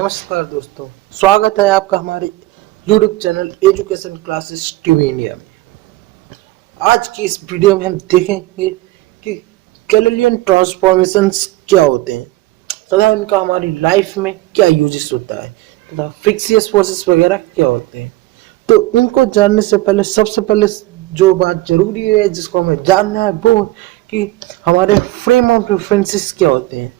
नमस्कार दोस्तों, स्वागत है आपका हमारे YouTube channel education classes TV India में। आज की इस वीडियो में हम देखेंगे कि गैलीलियन ट्रांसफॉर्मेशंस क्या होते हैं तथा इनका हमारी लाइफ में क्या यूजेस होता है तथा फिक्सियस फोर्सेस वगैरह क्या होते हैं। तो इनको जानने से पहले सबसे पहले जो बात जरूरी है जिसको हमें जानना है वो कि हमारे फ्रेम ऑफ रेफरेंसेस क्या होते हैं।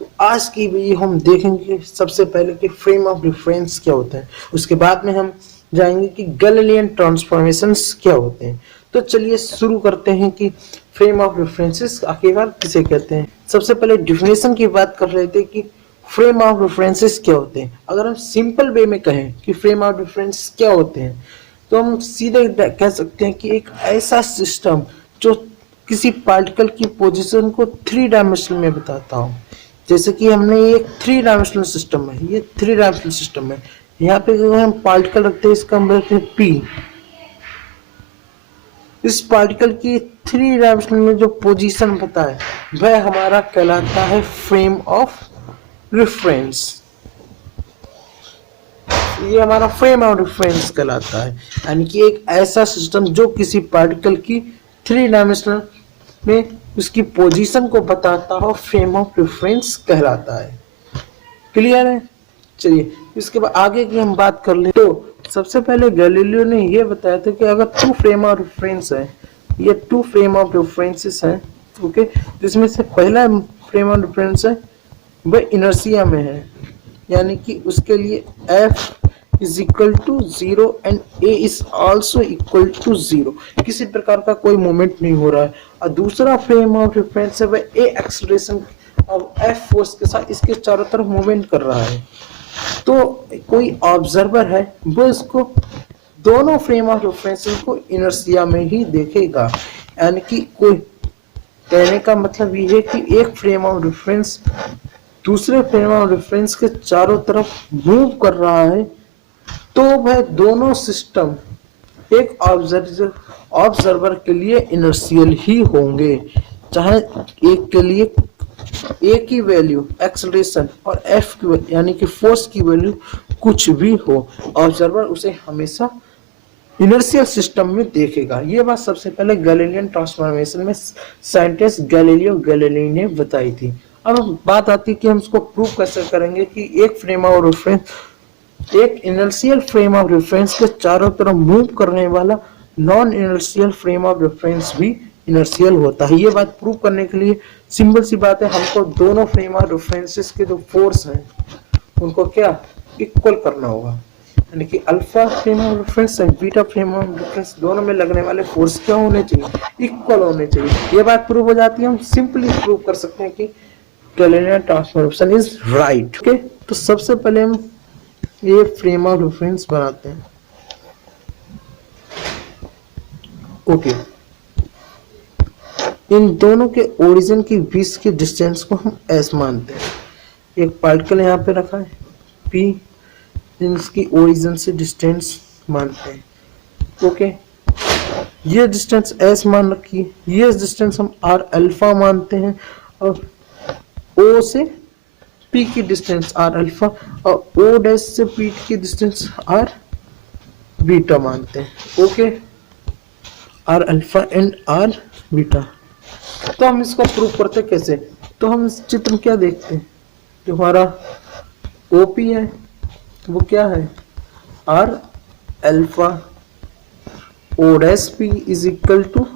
तो आज की वीडियो हम देखेंगे सबसे पहले कि फ्रेम ऑफ रेफरेंस क्या होता है, उसके बाद में हम जाएंगे कि गैलीलियन ट्रांसफॉर्मेशंस क्या होते हैं। तो चलिए शुरू करते हैं कि फ्रेम ऑफ रेफरेंसेस आखिरकार किसे कहते हैं। सबसे पहले डिफिनेशन की बात कर रहे थे कि फ्रेम ऑफ रेफरेंसेस क्या होते हैं। अगर हम सिंपल वे में कहें कि फ्रेम ऑफ रेफरेंस क्या होते हैं तो हम सीधे कह सकते हैं कि एक ऐसा सिस्टम जो किसी पार्टिकल की पोजीशन को 3 डायमेंशन में बताता हो। जैसे कि हमने एक 3 डायमेंशनल सिस्टम है, ये 3 डायमेंशनल सिस्टम है। यहाँ पे अगर हम पार्टिकल रखते हैं इसका हम रखते हैं P। इस पार्टिकल की 3 डायमेंशनल में जो पोजीशन पता है वह हमारा कहलाता है फ्रेम ऑफ रेफरेंस। ये हमारा फ्रेम ऑफ रेफरेंस कहलाता है, यानी कि एक ऐसा सिस्टम जो किसी पार्टिकल की 3 डायमेंशनल में उसकी पोजीशन को बताता हो, फ्रेम ऑफ रेफरेंस कहलाता है। क्लियर है। चलिए इसके बाद आगे की हम बात कर ले। तो सबसे पहले गैलीलियो ने यह बताया था कि अगर 2 फ्रेम ऑफ रेफरेंस है, ये 2 फ्रेम ऑफ रेफरेंसेस हैं, ओके, जिसमें से पहला फ्रेम ऑफ रेफरेंस है वह इनर्शिया में है, यानी कि उसके लिए F is equal to 0 and A is also equal to 0, किसी प्रकार का कोई मूवमेंट नहीं हो रहा है। और दूसरा फ्रेम ऑफ रेफरेंस है वह A एक्सेलरेशन और F फोर्स के साथ इसके चारों तरफ मूवमेंट कर रहा है। तो कोई ऑब्जर्वर है वो इसको दोनों फ्रेम ऑफ रेफरेंस को इनर्शिया में ही देखेगा, यानी कि कोई कहने का मतलब ये है कि एक फ्रेम ऑफ रेफरेंस दूसरे फ्रेम ऑफ रेफरेंस के चारों तरफ मूव कर रहा है तो वह दोनों सिस्टम एक ऑब्जर्वर के लिए इनर्शियल ही होंगे, चाहे एक के लिए ए की वैल्यू एक्सेलरेशन और एफ की यानी कि फोर्स की वैल्यू कुछ भी हो, ऑब्जर्वर उसे हमेशा इनर्शियल सिस्टम में देखेगा। ये बात सबसे पहले गैलीलियन ट्रांसफॉर्मेशन में साइंटिस्ट गैलीलियो गैलीली ने बताई थी। अब बात आती है कि हम इसको प्रूव कैसे करेंगे कि एक फ्रेम ऑफ रेफरेंस एक इनर्शियल फ्रेम ऑफ रेफरेंस के चारों तरफ मूव करने वाला non inertial frame of reference भी इनर्शियल होता है। ये बात प्रूव करने के लिए सिंपल सी बात है, हमको दोनों फ्रेम ऑफ रेफरेंसेस के जो फोर्स हैं उनको क्या इक्वल करना होगा, यानी कि अल्फा फ्रेम ऑफ रेफरेंस और बीटा फ्रेम ऑफ रेफरेंस दोनों में लगने वाले फोर्स क्या होने चाहिए, इक्वल होने चाहिए। ये बात प्रूव हो जाती है, हम सिंपली प्रूव कर सकते हैं कि Galilean transformation is right. Okay, तो सबसे पहले हम ये फ्रेम ऑफ रेफरेंस बनाते हैं। ओके, इन दोनों के ओरिजिन के बीच के डिस्टेंस को हम s मानते हैं। एक पार्टिकल यहाँ पे रखा है p, जिसकी ओरिजिन से डिस्टेंस मानते हैं। ओके, ये डिस्टेंस s मान रखी है, ये डिस्टेंस हम r अल्फा मानते हैं और o से p की डिस्टेंस r अल्फा और o डैश से p की डिस्टेंस r बीटा मानते हैं। Okay, r alpha and r beta. तो हम इसको प्रूव करते कैसे, तो हम इस चित्र में क्या देखते हैं, जो हमारा OP है वो क्या है R alpha O dash P is equal to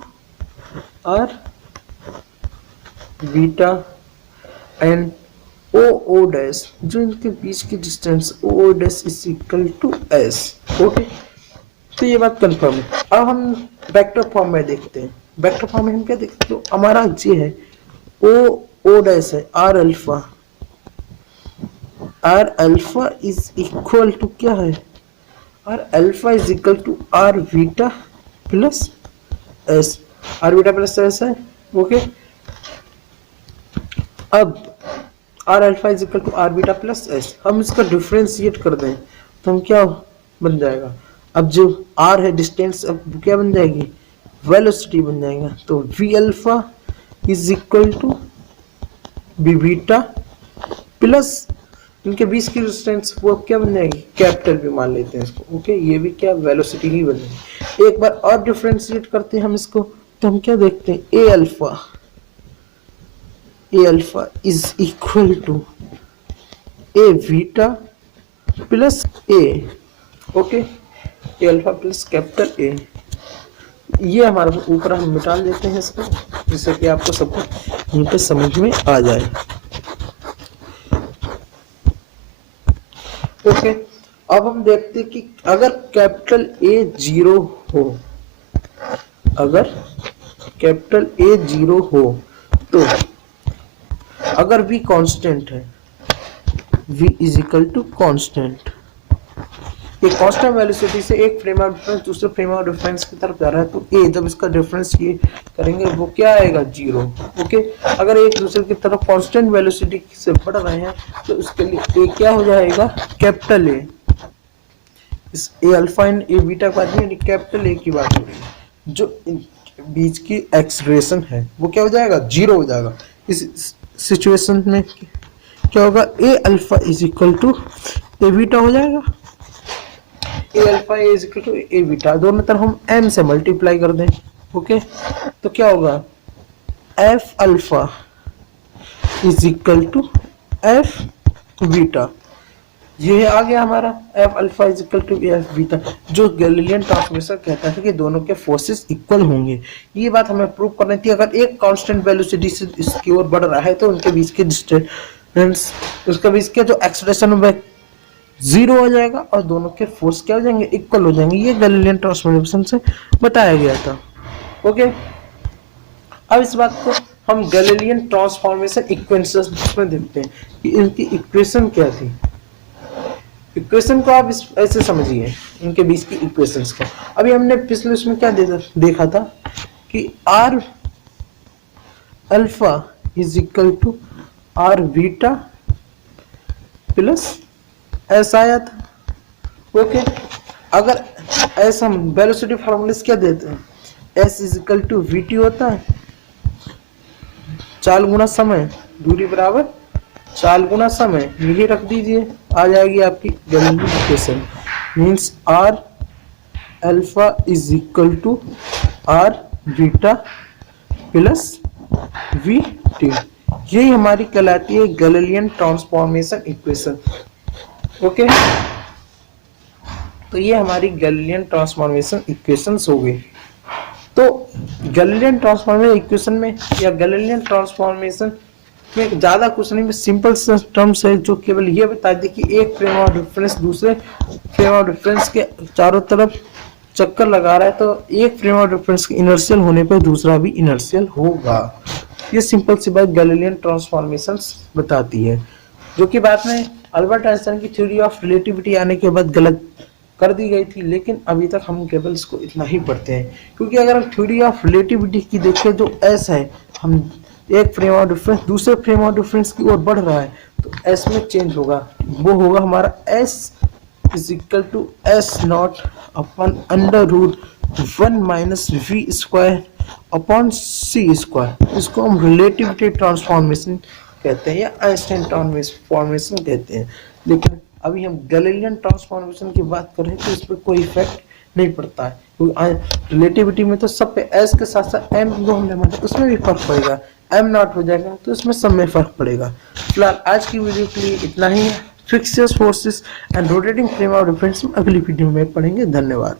R beta and O dash, जो इनके बीच की distance O dash is equal to S। Okay, तो ये बात कंफर्म है। अब हम वेक्टर फॉर्म में देखते हैं। वेक्टर फॉर्म में हम क्या देखते हैं, तो हमारा ये है O डैश है R alpha is equal to क्या है, R alpha is equal to R beta plus S, R beta plus S है। ओके, अब R alpha is equal to R beta plus S, हम इसका डिफरेंशिएट कर दें तो हम क्या बन जाएगा, अब जो R है डिस्टेंस, अब क्या बन जाएगी, वेलोसिटी बन जाएगा। तो V alpha is equal to V beta plus इनके बीच की डिस्टेंस वो क्या बन जाएगी, कैपिटल भी मान लेते हैं इसको। ओके, ये भी क्या वेलोसिटी ही बनेगी। एक बार और डिफ्रेंशिएट करते हैं हम इसको, तो हम क्या देखते हैं, a alpha is equal to a beta plus a. Okay, a alpha plus capital A, ये हमारे ऊपर हम मिटा देते हैं इसको, जिससे कि आपको सब कुछ यहीं पे समझ में आ जाए। ओके, अब हम देखते हैं कि अगर कैपिटल ए जीरो हो, अगर कैपिटल ए जीरो हो, तो अगर v कांस्टेंट है, v is equal to constant, ये कांस्टेंट वेलोसिटी से एक फ्रेम ऑफ डिफरेंस दूसरे फ्रेम ऑफ डिफरेंस की तरफ जा रहा है, तो ए जब इसका डिफरेंस ये करेंगे वो क्या आएगा, जीरो। ओके, अगर एक दूसरे की तरफ कांस्टेंट वेलोसिटी से बढ़ रहे हैं तो उसके लिए ए क्या हो जाएगा, कैपिटल ए। इस ए अल्फा एंड ए बीटा का यानी कैपिटल ए की बात हो रही है, जो बीच की एक्सप्रेशन है वो क्या हो जाएगा, जीरो हो जाएगा। इस सिचुएशन में क्या होगा, a alpha is equal to a beta हो जाएगा। A alpha is equal to a beta, दोनों तरफ हम m से मल्टीप्लाई कर दें। ओके, तो क्या होगा, F alpha is equal to F beta, ये आ गया हमारा F alpha is equal to F beta, जो गैलीलियन ट्रांसफॉर्मेशन कहता है कि दोनों के फोर्सेस इक्वल होंगे। ये बात हमें प्रूव करनी थी। अगर एक कांस्टेंट वेलोसिटी से इसकी ओर बढ़ रहा है तो उनके बीच के डिस्टेंस, उसके बीच के जो एक्सेलरेशन है जीरो हो जाएगा और दोनों के फोर्स क्या हो जाएंगे, इक्वल हो जाएंगे। ये गैलीलियन ट्रांसफॉर्मेशन से बताया गया था। ओके, अब इस बात को हम गैलीलियन ट्रांसफॉर्मेशन इक्वेशंस में देखते हैं कि इनकी इक्वेशन क्या थी। इक्वेशन को आप ऐसे समझिए, इनके बीच की इक्वेशंस को। अभी हमने पिछले उसमें क्या देखा था कि R alpha is equal to R beta plus S आया था। ओके, अगर ऐसा हम वेलोसिटी फार्मूले क्या देते हैं, S is equal to V T होता है, चाल गुना समय, दूरी बराबर चाल गुना समय, यही रख दीजिए, आ जाएगी आपकी Galilean equation. Means R alpha is equal to R beta plus V T, यही हमारी कहलाती है गैलीलियन ट्रांसफॉर्मेशन इक्वेशन। ओके, तो ये हमारी गैलीलियन ट्रांसफॉर्मेशन इक्वेशंस हो गई। तो गैलीलियन ट्रांसफॉर्मेशन इक्वेशन में या गैलीलियन ट्रांसफॉर्मेशन में ज्यादा कुछ नहीं, सिंपल टर्म्स है जो केवल ये बता दे कि एक फ्रेम ऑफ डिफरेंस दूसरे फ्रेम ऑफ डिफरेंस के चारों तरफ चक्कर लगा रहा है, तो एक फ्रेम ऑफ डिफरेंस के इनर्शियल होने पर दूसरा भी इनर्शियल होगा। ये सिंपल सी बात गैलीलियन ट्रांसफॉर्मेशंस बताती है, जो कि बाद में अल्बर्ट आइंस्टाइन की थ्योरी ऑफ रिलेटिविटी आने के बाद गलत कर दी गई थी, लेकिन अभी तक हम केवल इसको इतना ही पढ़ते हैं। क्योंकि अगर हम थ्योरी ऑफ रिलेटिविटी की देखें, जो एस है, हम एक फ्रेम ऑफ डिफरेंस दूसरे फ्रेम ऑफ डिफरेंस की ओर बढ़ रहा है तो एस में चेंज होगा, वो होगा हमारा S is equal to S naught upon under root 1 minus V square upon C square. इसको हम रिलेटिविटी ट्रांसफॉर्मेशन कहते हैं या आइंस्टाइन ट्रांसफॉर्मेशन कहते हैं। लेकिन अभी हम गैलीलियन ट्रांसफॉर्मेशन की बात करें तो इस पर कोई इफेक्ट नहीं पड़ता है, क्योंकि रिलेटिविटी में तो सब पे एस के साथ साथ एम जो हमने माना उसमें भी फर्क पड़ेगा, एम नॉट हो जाएगा तो इसमें सब में फर्क पड़ेगा। फिलहाल आज की वीडियो के लिए इतना ही है। फिक्सियस forces and rotating frame of reference अगली वीडियो में पढ़ेंगे। धन्यवाद।